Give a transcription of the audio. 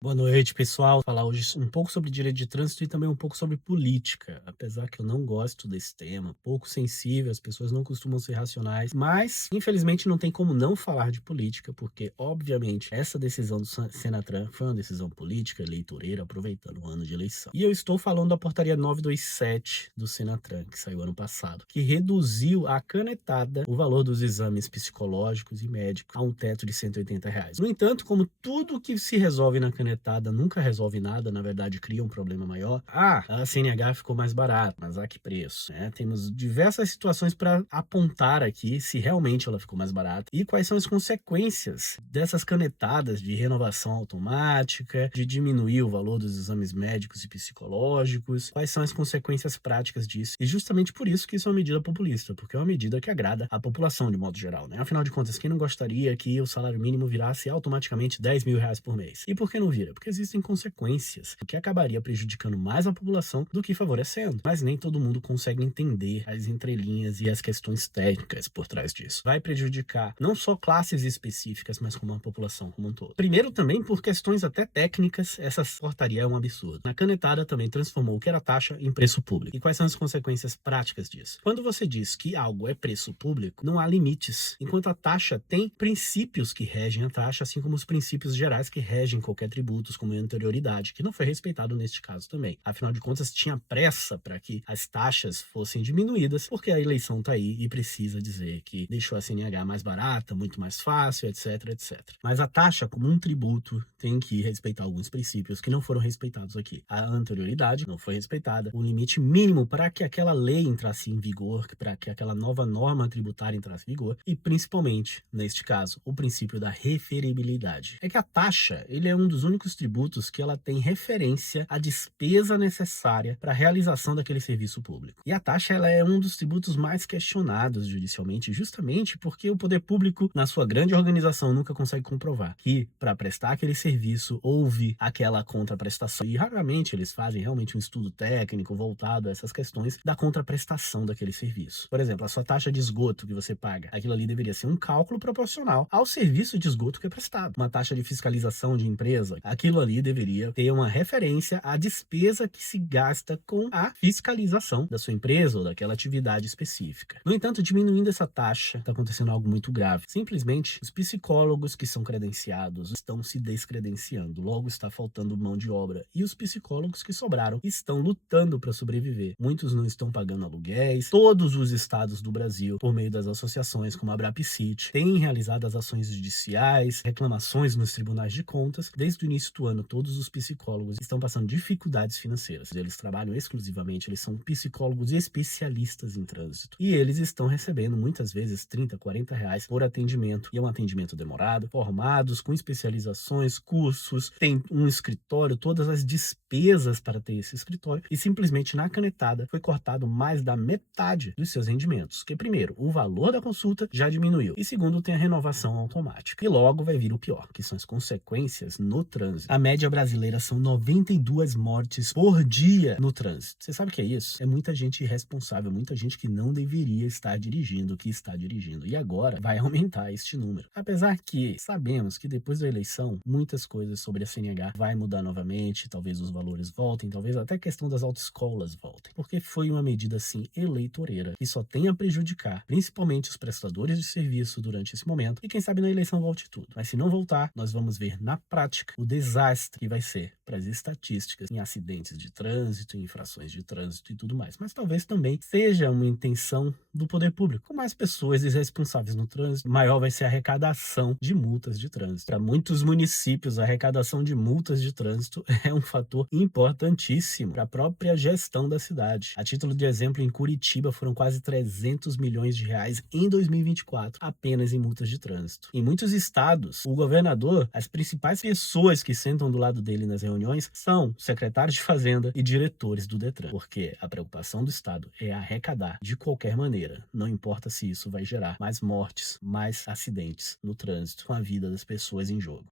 Boa noite, pessoal. Vou falar hoje um pouco sobre direito de trânsito e também um pouco sobre política. Apesar que eu não gosto desse tema, pouco sensível, as pessoas não costumam ser racionais, mas infelizmente não tem como não falar de política, porque obviamente essa decisão do Senatran foi uma decisão política, eleitoreira, aproveitando o ano de eleição. E eu estou falando da portaria 927 do Senatran, que saiu ano passado, que reduziu a canetada o valor dos exames psicológicos e médicos a um teto de R$ 180. No entanto, como tudo que se resolve na canetada nunca resolve nada, na verdade cria um problema maior. A CNH ficou mais barata, mas a que preço, né? Temos diversas situações para apontar aqui se realmente ela ficou mais barata e quais são as consequências dessas canetadas de renovação automática, de diminuir o valor dos exames médicos e psicológicos, quais são as consequências práticas disso. E justamente por isso que isso é uma medida populista, porque é uma medida que agrada a população de modo geral, né? Afinal de contas, quem não gostaria que o salário mínimo virasse automaticamente R$ 10.000 por mês? E por que não vira? Porque existem consequências, o que acabaria prejudicando mais a população do que favorecendo. Mas nem todo mundo consegue entender as entrelinhas e as questões técnicas por trás disso. Vai prejudicar não só classes específicas, mas como a população como um todo. Primeiro também por questões até técnicas, essa portaria é um absurdo. Na canetada também transformou o que era taxa em preço público. E quais são as consequências práticas disso? Quando você diz que algo é preço público, não há limites. Enquanto a taxa tem princípios que regem a taxa, assim como os princípios gerais que regem qualquer tributos, como a anterioridade, que não foi respeitado neste caso também. Afinal de contas, tinha pressa para que as taxas fossem diminuídas, porque a eleição está aí e precisa dizer que deixou a CNH mais barata, muito mais fácil, etc, etc. Mas a taxa, como um tributo, tem que respeitar alguns princípios que não foram respeitados aqui. A anterioridade não foi respeitada, o limite mínimo para que aquela lei entrasse em vigor, para que aquela nova norma tributária entrasse em vigor, e principalmente, neste caso, o princípio da referibilidade. É que a taxa, ele é um dos únicos tributos que ela tem referência à despesa necessária para a realização daquele serviço público. E a taxa, ela é um dos tributos mais questionados judicialmente, justamente porque o poder público, na sua grande organização, nunca consegue comprovar que, para prestar aquele serviço, houve aquela contraprestação. E raramente eles fazem realmente um estudo técnico voltado a essas questões da contraprestação daquele serviço. Por exemplo, a sua taxa de esgoto que você paga, aquilo ali deveria ser um cálculo proporcional ao serviço de esgoto que é prestado. Uma taxa de fiscalização de empresa, aquilo ali deveria ter uma referência à despesa que se gasta com a fiscalização da sua empresa ou daquela atividade específica. No entanto, diminuindo essa taxa, está acontecendo algo muito grave. Simplesmente, os psicólogos que são credenciados estão se descredenciando, logo está faltando mão de obra. E os psicólogos que sobraram estão lutando para sobreviver. Muitos não estão pagando aluguéis. Todos os estados do Brasil, por meio das associações como a Abrapcit, têm realizado as ações judiciais, reclamações nos tribunais de contas. Desde o início do ano, todos os psicólogos estão passando dificuldades financeiras. Eles trabalham exclusivamente, eles são psicólogos especialistas em trânsito. E eles estão recebendo muitas vezes R$ 30, R$ 40 por atendimento. E é um atendimento demorado, formados, com especializações, cursos, tem um escritório, todas as despesas para ter esse escritório. E simplesmente na canetada foi cortado mais da metade dos seus rendimentos. Que primeiro, o valor da consulta já diminuiu. E segundo, tem a renovação automática. E logo vai vir o pior, que são as consequências no trânsito. A média brasileira são 92 mortes por dia no trânsito. Você sabe o que é isso? É muita gente irresponsável, muita gente que não deveria estar dirigindo o que está dirigindo. E agora vai aumentar este número. Apesar que sabemos que depois da eleição, muitas coisas sobre a CNH vai mudar novamente, talvez os valores voltem, talvez até a questão das autoescolas voltem. Porque foi uma medida, assim, eleitoreira, que só tem a prejudicar, principalmente os prestadores de serviço durante esse momento, e quem sabe na eleição volte tudo. Mas se não voltar, nós vamos ver na prática o desastre que vai ser para as estatísticas em acidentes de trânsito, em infrações de trânsito e tudo mais. Mas talvez também seja uma intenção do poder público. Com mais pessoas irresponsáveis no trânsito, maior vai ser a arrecadação de multas de trânsito. Para muitos municípios, a arrecadação de multas de trânsito é um fator importantíssimo para a própria gestão da cidade. A título de exemplo, em Curitiba foram quase R$ 300 milhões em 2024 apenas em multas de trânsito. Em muitos estados, o governador, as principais pessoas que sentam do lado dele nas reuniões são secretários de Fazenda e diretores do Detran, porque a preocupação do estado é arrecadar de qualquer maneira, não importa se isso vai gerar mais mortes, mais acidentes no trânsito, com a vida das pessoas em jogo.